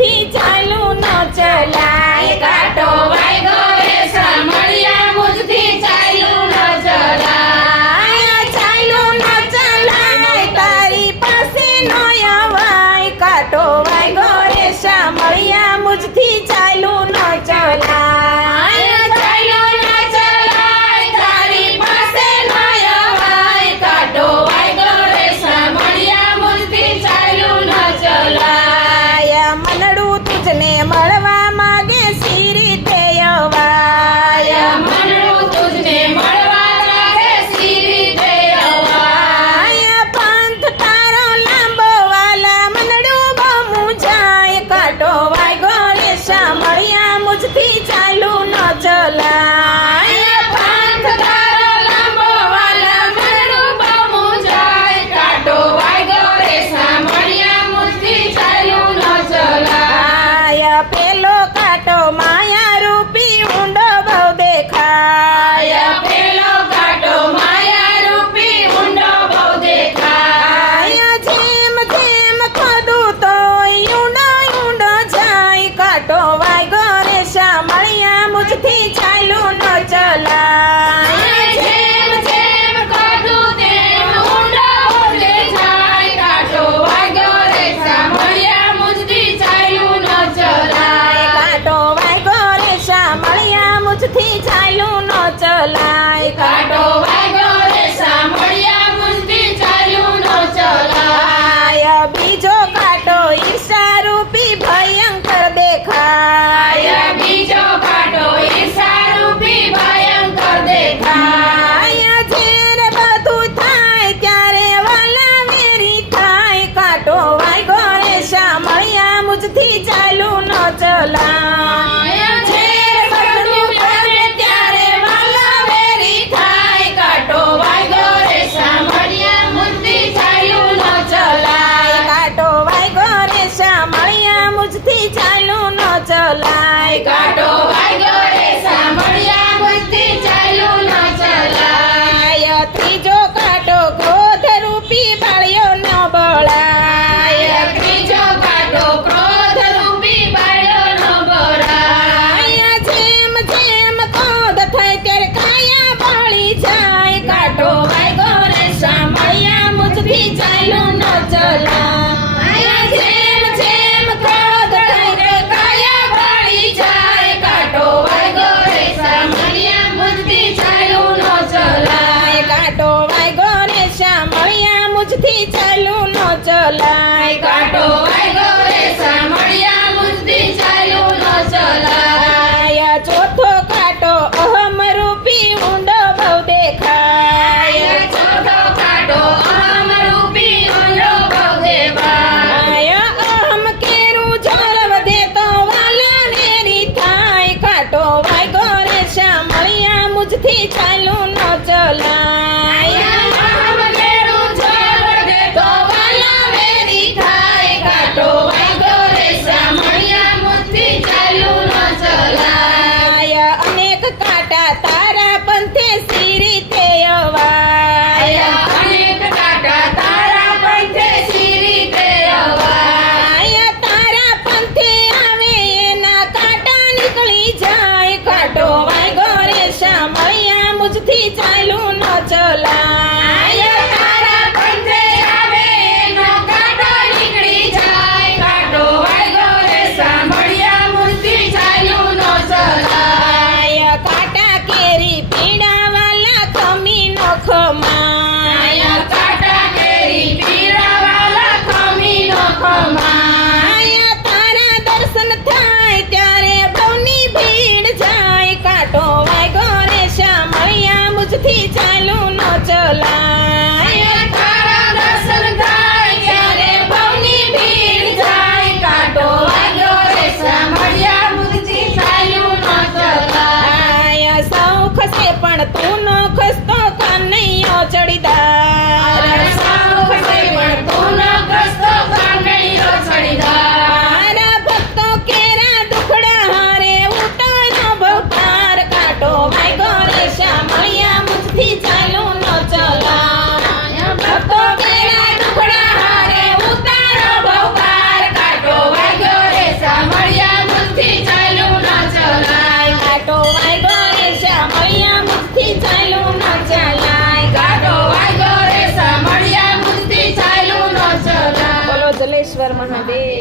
મુજથી ચાલ્યું ન ચલાય કાંટો વાગ્યો રે સામળિયા મુજથી ચાલ્યું ન ચલાય ચાલ્યું ન ચલાય તારી પાસે નો અવાય કાંટો વાગ્યો રે સામળિયા મુજથી ચાલ્યું ન ચલાય ચાલ્યું ન ચલાય તારી પાસે નો અવાય કાંટો વાગ્યો રે સામળિયા મુજથી ચાલ્યું ન ચલાય મનડું તુજને મળવા માગે સી રીતે અવાય મનડું તુજને મળવા લાગે સી રીતે અવાય પંથ તારો લાંબો વાલા મનડું બહુ જાય કાંટો વાગ્યો રે સામળિયા મુજથી ચાલ્યું ન ચલાય પંથ તારો લાંબો વાલા મનડું બહુ જાય કાંટો વાગ્યો રે સામળિયા મુજથી ચાલ્યું ન ચલાય પેલો કાંટો માયા રૂપી ઊંડો બહુ દેખાય પેલો કાંટો માયા રૂપી ઊંડો બહુ દેખાય જેમ જેમ ખોદું તો ઊંડો ઊંડો જાય કાંટો વાગ્યો રે સામળિયા મુજથી ચાલ્યું ન ચલાય જેમ જેમ ખોદું તેમ ઊંડો ઊંડે જાય કાંટો વાગ્યો રે સામળિયા મુજથી ચાલ્યું ન ચલાય કાંટો વાગ્યો રે સામળિયા મુજથી ચાલ્યું ન ચલાય કાંટો વાગ્યો રે સામળિયા મુજથી ચાલ્યું ન ચલાય બીજો કાંટો ઈર્ષા રૂપી ભયંકર દેખાય બીજો કાંટો ઈર્ષા રૂપી ભયંકર દેખાય જ્યારે બધું થાય ત્યારે વાલા વેરી થાય કાંટો વાગ્યો રે સામળિયા મુજથી ચાલ્યું ન ચલાય જ્યારે બધું થાય ત્યારે વાલા વેરી થાય કાંટો વાગ્યો રે સામળિયા મુજથી ચાલ્યું ન ચલાય કાંટો વાગ્યો રે સામળિયા મુજથી ચાલ્યું ન ચલાય કાંટો વાગ્યો રે સામળિયા મુજથી ચાલ્યું ન ચલાય ત્રીજો કાંટો ક્રોધ રૂપી બાળ્યો ન બળાય ત્રીજો કાંટો ક્રોધ રૂપી બાળ્યો ન બળાય જેમ જેમ ક્રોધ થાય ત્યારે કાયા બળી જાય કાંટો વાગ્યો રે સામળિયા મુજથી ચાલ્યું ન ચલાય જેમ જેમ ક્રોધ થાય ત્યારે કાયા બળી જાય કાંટો વાગ્યો રે સામળિયા મુજથી ચાલ્યું ન ચલાય કાંટો વાગ્યો રે સામળિયા મુજથી ચાલ્યું ન ચલાય કાંટો વાગ્યો રે સામળિયા મુજથી ચાલ્યું ન ચલાય ચોથો કાંટો અહમ રૂપી ઊંડો બહુ દેખાય ચોથો કાંટો અહમ રૂપી ઊંડો બહુ દેખાય અહમ કેરું જોર વધે તો વાલા વેરી થાય કાંટો વાગ્યો રે સામળિયા મુજથી ચાલ્યું ન ચલાય અહમ કેરું જોર વધે તો વાલા વેરી થાય સિદ્ધેશ્વર મહાદેવ